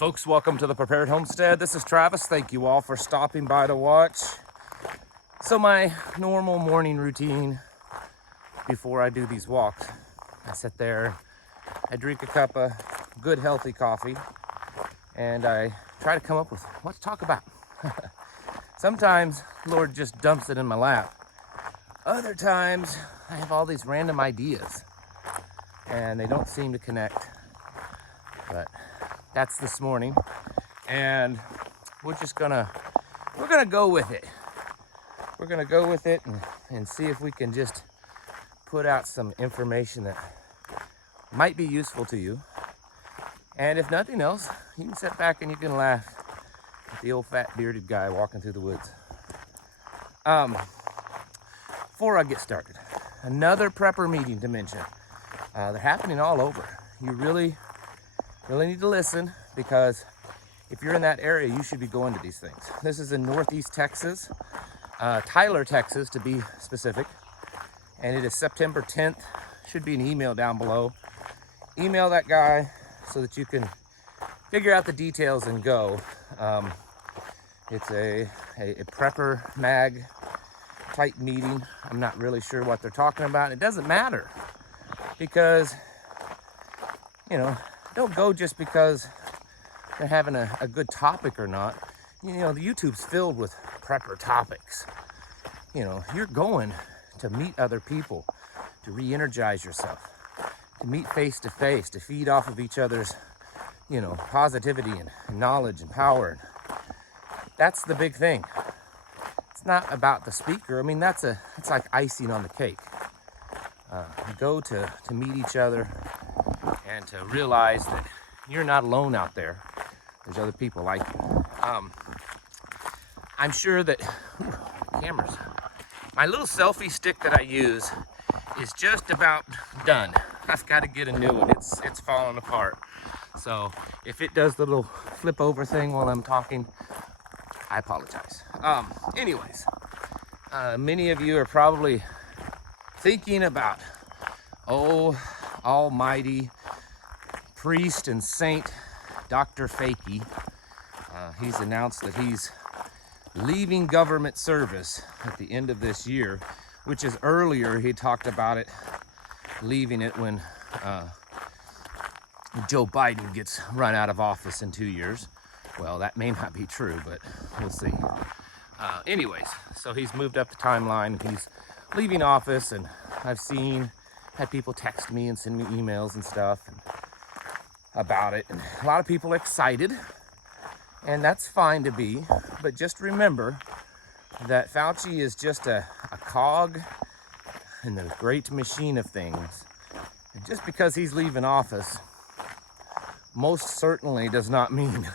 Folks, welcome to the Prepared Homestead. This is Travis. Thank you all for stopping by to watch. So my normal morning routine before I do these walks, I sit there, I drink a cup of good healthy coffee, and I try to come up with what to talk about. Sometimes Lord just dumps it in my lap. Other times I have all these random ideas and they don't seem to connect. But that's this morning, and we're gonna go with it. We're gonna go with it and see if we can just put out some information that might be useful to you. And if nothing else, you can sit back and you can laugh at the old fat bearded guy walking through the woods. Before I get started, another prepper meeting to mention. They're happening all over. You really need to listen, because if you're in that area, you should be going to these things. This is in Northeast Texas, Tyler, Texas to be specific, and it is September 10th. Should be an email down below. Email that guy so that you can figure out the details and go. It's a prepper mag type meeting. I'm not really sure what they're talking about. It doesn't matter, because don't go just because they're having a good topic or not. The YouTube's filled with prepper topics. You're going to meet other people, to re-energize yourself, to meet face to face, to feed off of each other's, positivity and knowledge and power. That's the big thing. It's not about the speaker. I mean, it's like icing on the cake. Go to meet each other and to realize that you're not alone out there. There's other people like you. I'm sure that cameras. My little selfie stick that I use is just about done. I've got to get a new one. It's falling apart. So if it does the little flip over thing while I'm talking, I apologize. Anyways, many of you are probably thinking about, almighty priest and saint Dr. Fauci. He's announced that he's leaving government service at the end of this year, which is earlier he talked about it, leaving it when Joe Biden gets run out of office in 2 years. Well, that may not be true, but we'll see. Anyways, so he's moved up the timeline. He's leaving office, and I've had people text me and send me emails and stuff about it. And a lot of people are excited, and that's fine to be. But just remember that Fauci is just a cog in the great machine of things. And just because he's leaving office most certainly does not mean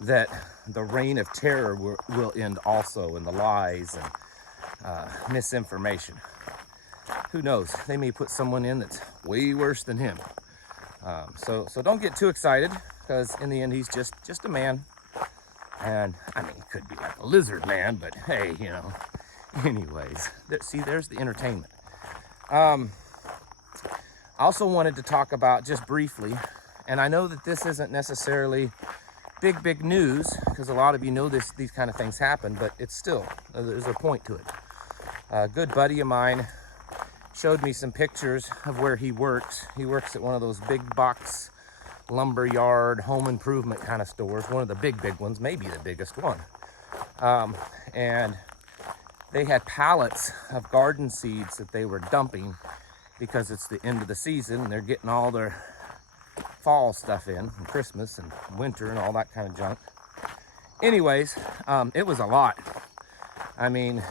that the reign of terror will end also, and the lies and misinformation. Who knows? They may put someone in that's way worse than him. So don't get too excited, because in the end, he's just a man. And I mean, he could be like a lizard man, but hey, anyways, there's the entertainment. I also wanted to talk about, just briefly, and I know that this isn't necessarily big news, because a lot of you know these kind of things happen, but it's still, there's a point to it. A good buddy of mine showed me some pictures of where he works. He works at one of those big box lumber yard home improvement kind of stores, one of the big ones, maybe the biggest one. And they had pallets of garden seeds that they were dumping, because it's the end of the season and they're getting all their fall stuff in, and Christmas and winter and all that kind of junk. Anyways, it was a lot. I mean,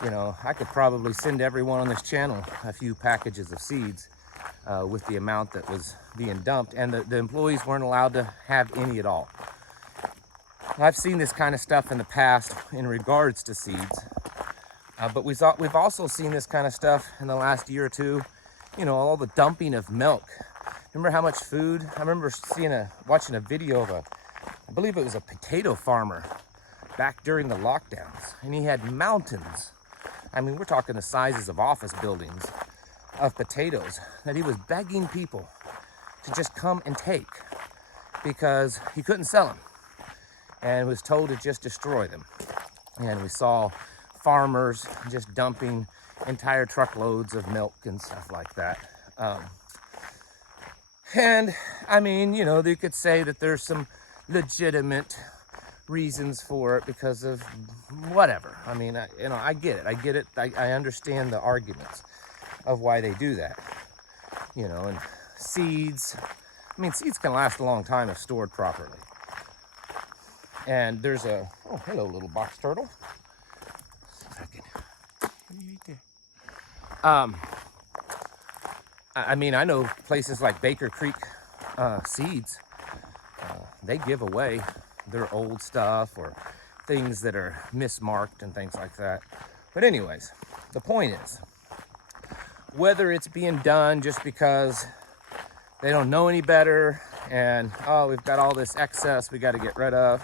I could probably send everyone on this channel a few packages of seeds with the amount that was being dumped, and the employees weren't allowed to have any at all. I've seen this kind of stuff in the past in regards to seeds, but we've also seen this kind of stuff in the last year or two. All the dumping of milk. Remember how much food? I remember watching a video of I believe it was a potato farmer back during the lockdowns, and he had mountains. I mean, we're talking the sizes of office buildings of potatoes that he was begging people to just come and take, because he couldn't sell them and was told to just destroy them. And we saw farmers just dumping entire truckloads of milk and stuff like that. And I mean, you know, you could say that there's some legitimate reasons for it because of whatever. I mean, I get it. I understand the arguments of why they do that. You know, and seeds, I mean, seeds can last a long time if stored properly. And there's oh, hello, little box turtle. I mean, I know places like Baker Creek Seeds, they give away their old stuff or things that are mismarked and things like that. But anyways, the point is, whether it's being done just because they don't know any better and, oh, we've got all this excess we got to get rid of,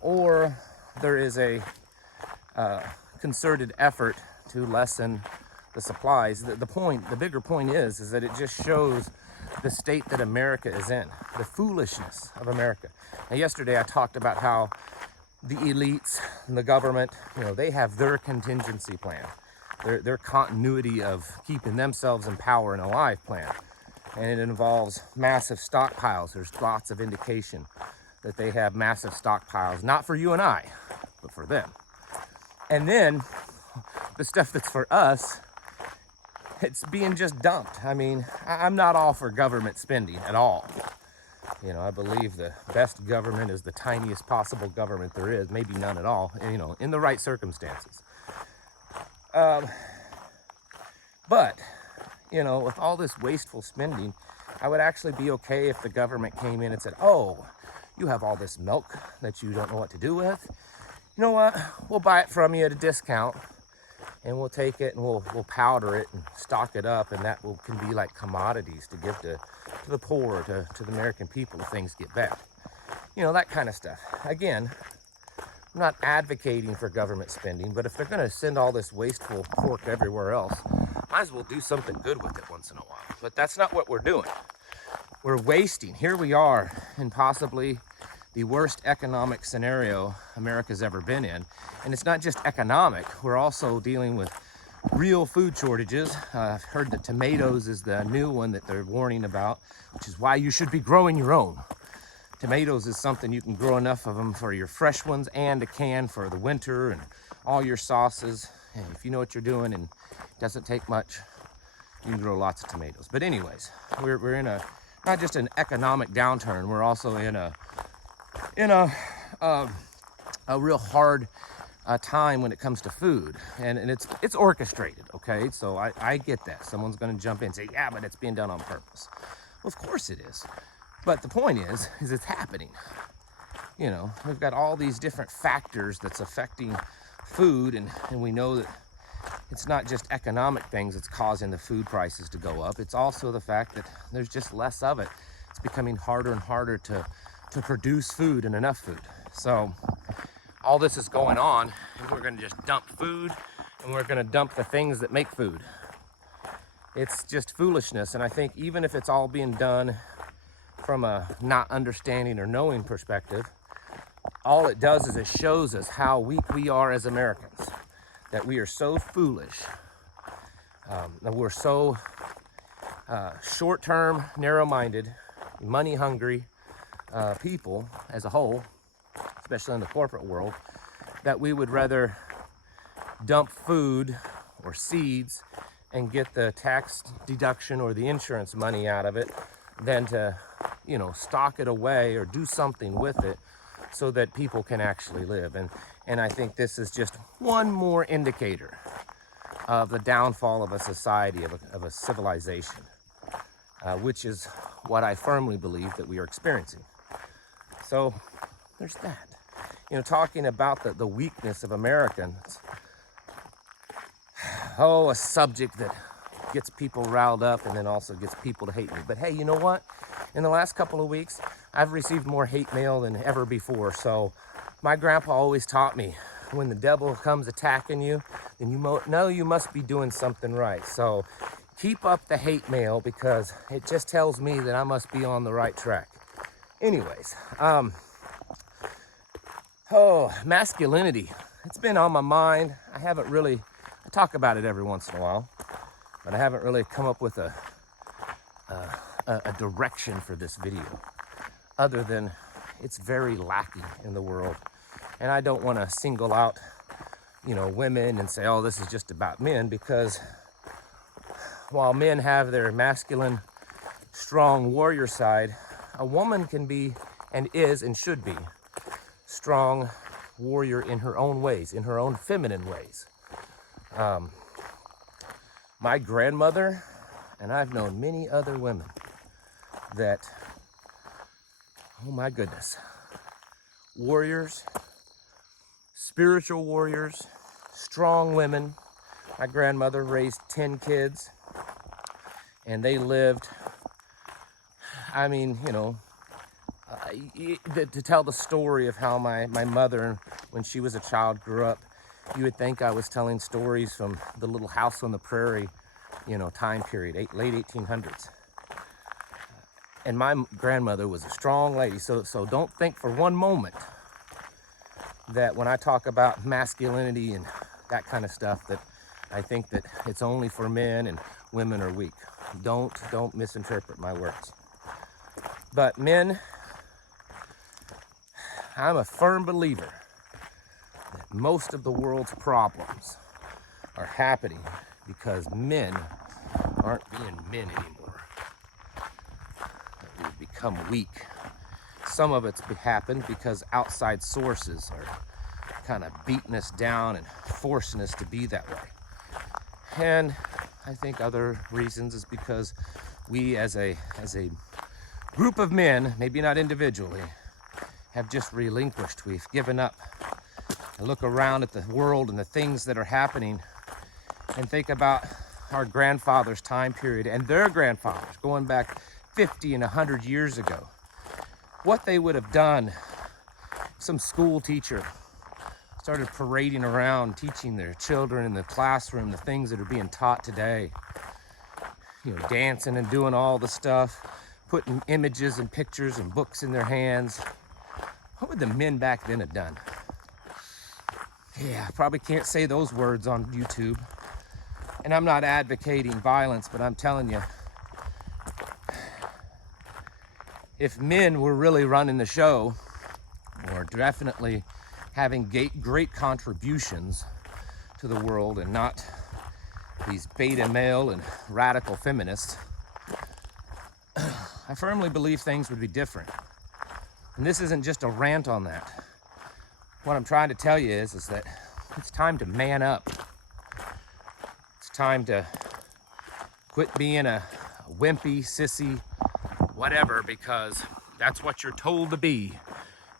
or there is a concerted effort to lessen the supplies. The bigger point is that it just shows the state that America is in, the foolishness of America. Now, yesterday I talked about how the elites and the government, you know, they have their contingency plan, their continuity of keeping themselves in power and alive plan. And it involves massive stockpiles. There's lots of indication that they have massive stockpiles, not for you and I, but for them. And then the stuff that's for us, it's being just dumped. I mean, I'm not all for government spending at all. You know, I believe the best government is the tiniest possible government there is, maybe none at all, you know, in the right circumstances. But, you know, with all this wasteful spending, I would actually be okay if the government came in and said, oh, you have all this milk that you don't know what to do with. You know what? We'll buy it from you at a discount, and we'll take it and we'll powder it and stock it up, and that can be like commodities to give to the poor, to the American people if things get bad. You know, that kind of stuff. Again, I'm not advocating for government spending, but if they're going to send all this wasteful pork everywhere else, might as well do something good with it once in a while. But that's not what we're doing. We're wasting. Here we are in possibly the worst economic scenario America's ever been in. And it's not just economic. We're also dealing with real food shortages. I've heard that tomatoes is the new one that they're warning about, which is why you should be growing your own. Tomatoes is something you can grow enough of them for your fresh ones and a can for the winter and all your sauces. And if you know what you're doing and it doesn't take much, you can grow lots of tomatoes. But anyways, we're in not just an economic downturn, we're also in a real hard time when it comes to food, and it's orchestrated. Okay, so I get that. Someone's going to jump in and say, yeah, but it's being done on purpose. Well, of course it is, but the point is it's happening. You know, we've got all these different factors that's affecting food, and we know that it's not just economic things that's causing the food prices to go up. It's also the fact that there's just less of it. It's becoming harder and harder to produce food and enough food. So all this is going on, and we're going to just dump food, and we're going to dump the things that make food. It's just foolishness. And I think even if it's all being done from a not understanding or knowing perspective, all it does is it shows us how weak we are as Americans, that we are so foolish, that we're so short-term, narrow-minded, money-hungry people as a whole, especially in the corporate world, that we would rather dump food or seeds and get the tax deduction or the insurance money out of it than to, you know, stock it away or do something with it so that people can actually live. And I think this is just one more indicator of the downfall of a society, of a civilization, which is what I firmly believe that we are experiencing. So there's that. You know, talking about the weakness of Americans, a subject that gets people riled up and then also gets people to hate me. But hey, you know what? In the last couple of weeks, I've received more hate mail than ever before. So my grandpa always taught me, when the devil comes attacking you, then you know you must be doing something right. So keep up the hate mail, because it just tells me that I must be on the right track. Anyways, oh, masculinity. It's been on my mind. I talk about it every once in a while, but I haven't really come up with a direction for this video, other than it's very lacking in the world. And I don't want to single out, women and say, oh, this is just about men, because while men have their masculine, strong warrior side, a woman can be and is and should be strong warrior in her own ways, in her own feminine ways. My grandmother, and I've known many other women that, oh my goodness, warriors, spiritual warriors, strong women. My grandmother raised 10 kids, and they lived, to tell the story of how my mother, when she was a child, grew up, you would think I was telling stories from the little house on the prairie, time period, late 1800s. And my grandmother was a strong lady, so don't think for one moment that when I talk about masculinity and that kind of stuff that I think that it's only for men and women are weak. Don't misinterpret my words. But men, I'm a firm believer that most of the world's problems are happening because men aren't being men anymore. We've become weak. Some of it's happened because outside sources are kind of beating us down and forcing us to be that way. And I think other reasons is because we as a group of men, maybe not individually, have just relinquished. We've given up. I look around at the world and the things that are happening and think about our grandfathers' time period and their grandfathers going back 50 and 100 years ago. What they would have done. Some school teacher started parading around, teaching their children in the classroom the things that are being taught today. Dancing and doing all the stuff, putting images and pictures and books in their hands. What would the men back then have done? Yeah, I probably can't say those words on YouTube. And I'm not advocating violence, but I'm telling you, if men were really running the show, or definitely having great contributions to the world and not these beta male and radical feminists, I firmly believe things would be different. And this isn't just a rant on that. What I'm trying to tell you is that it's time to man up. It's time to quit being a wimpy, sissy, whatever, because that's what you're told to be.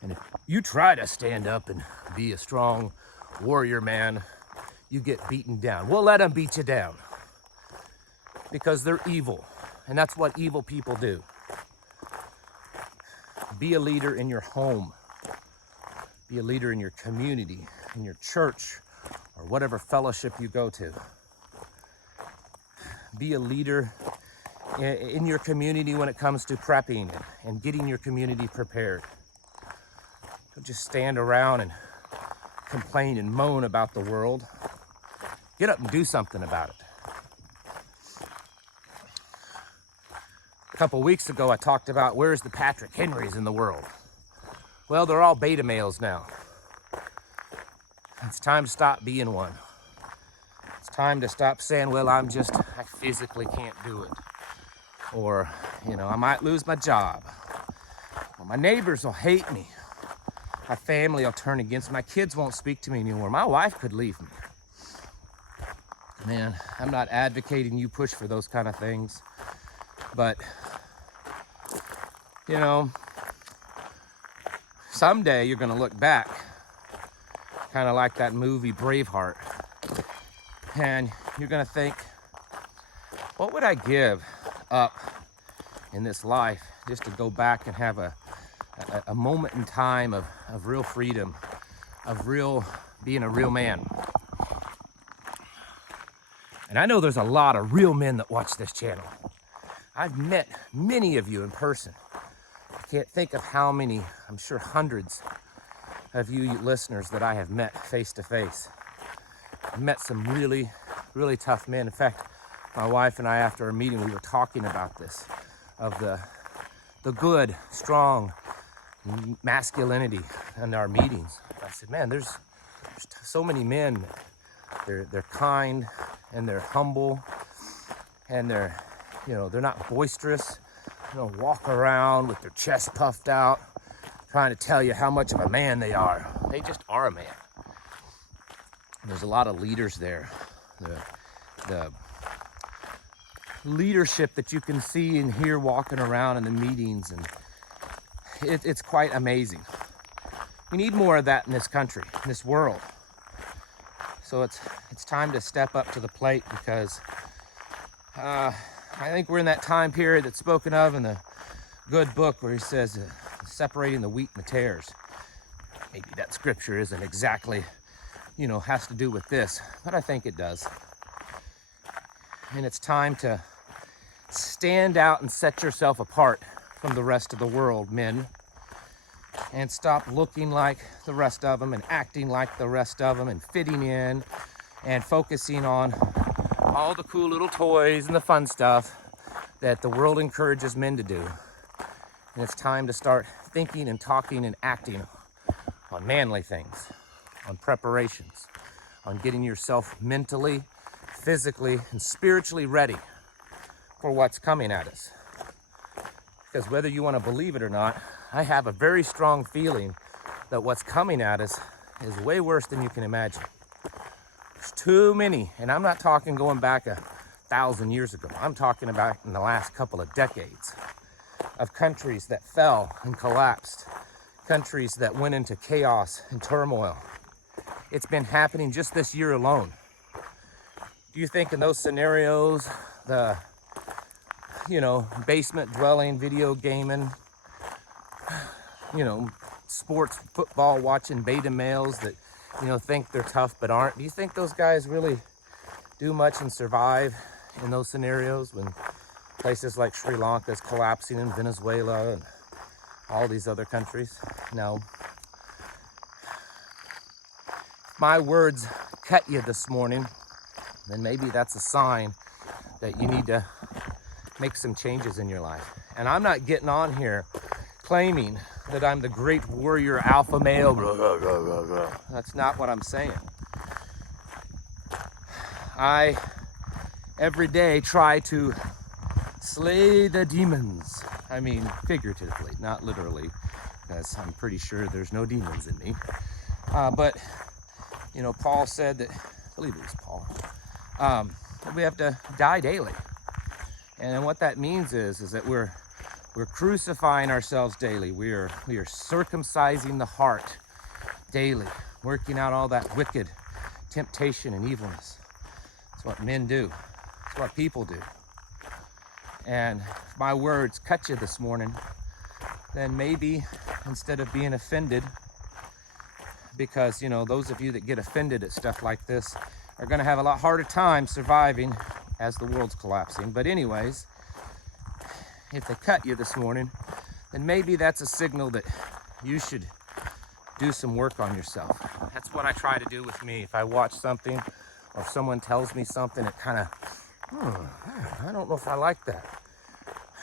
And if you try to stand up and be a strong warrior man, you get beaten down. We'll let them beat you down because they're evil, and that's what evil people do. Be a leader in your home. Be a leader in your community, in your church, or whatever fellowship you go to. Be a leader in your community when it comes to prepping and getting your community prepared. Don't just stand around and complain and moan about the world. Get up and do something about it. A couple weeks ago, I talked about where's the Patrick Henrys in the world. Well, they're all beta males now. It's time to stop being one. It's time to stop saying, well, I physically can't do it. Or, I might lose my job. Or my neighbors will hate me. My family will turn against me. My kids won't speak to me anymore. My wife could leave me. Man, I'm not advocating you push for those kind of things. But, someday you're going to look back, kind of like that movie Braveheart, and you're going to think, what would I give up in this life just to go back and have a moment in time of real freedom, of being a real man? And I know there's a lot of real men that watch this channel. I've met many of you in person. I can't think of how many, I'm sure hundreds of you listeners that I have met face to face. I've met some really, really tough men. In fact, my wife and I, after our meeting, we were talking about this, of the good, strong masculinity in our meetings. I said, man, there's so many men. They're kind and they're humble and they're not boisterous. They don't walk around with their chest puffed out, trying to tell you how much of a man they are. They just are a man. And there's a lot of leaders there. The leadership that you can see and hear walking around in the meetings, and it's quite amazing. We need more of that in this country, in this world. So it's time to step up to the plate, because I think we're in that time period that's spoken of in the good book where he says separating the wheat and the tares. Maybe that scripture isn't exactly, has to do with this, but I think it does. And it's time to stand out and set yourself apart from the rest of the world, men, and stop looking like the rest of them and acting like the rest of them and fitting in and focusing on all the cool little toys and the fun stuff that the world encourages men to do. And it's time to start thinking and talking and acting on manly things, on preparations, on getting yourself mentally, physically, and spiritually ready for what's coming at us. Because whether you want to believe it or not, I have a very strong feeling that what's coming at us is way worse than you can imagine. There's too many, and I'm not talking going back 1,000 years ago. I'm talking about in the last couple of decades, of countries that fell and collapsed, countries that went into chaos and turmoil. It's been happening just this year alone. Do you think in those scenarios, the basement dwelling, video gaming, sports, football watching beta males that, think they're tough but aren't, do you think those guys really do much and survive in those scenarios when places like Sri Lanka is collapsing and Venezuela and all these other countries? No. If my words cut you this morning, then maybe that's a sign that you need to make some changes in your life. And I'm not getting on here claiming that I'm the great warrior alpha male. Blah, blah, blah, blah, blah. That's not what I'm saying. I, every day, try to slay the demons. I mean, figuratively, not literally, because I'm pretty sure there's no demons in me. But, Paul said that, I believe it was Paul, that we have to die daily. And what that means is that we're crucifying ourselves daily. We are circumcising the heart daily, working out all that wicked temptation and evilness. It's what men do. It's what people do. And if my words cut you this morning, then maybe instead of being offended, because those of you that get offended at stuff like this are going to have a lot harder time surviving as the world's collapsing. But anyways, if they cut you this morning, then maybe that's a signal that you should do some work on yourself. That's what I try to do with me. If I watch something or if someone tells me something, it kind of, I don't know if I like that.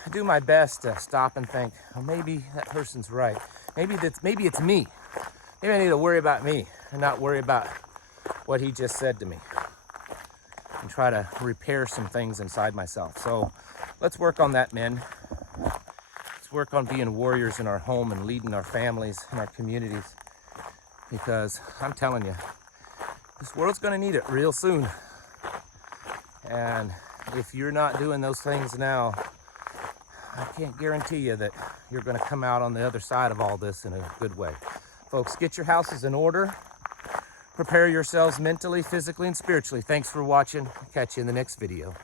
I do my best to stop and think, oh, maybe that person's right. Maybe it's me. Maybe I need to worry about me and not worry about what he just said to me, and try to repair some things inside myself. So let's work on that, men. Let's work on being warriors in our home and leading our families and our communities, because I'm telling you, this world's going to need it real soon. And if you're not doing those things now, I can't guarantee you that you're going to come out on the other side of all this in a good way. Folks, get your houses in order. Prepare yourselves mentally, physically, and spiritually. Thanks for watching. I'll catch you in the next video.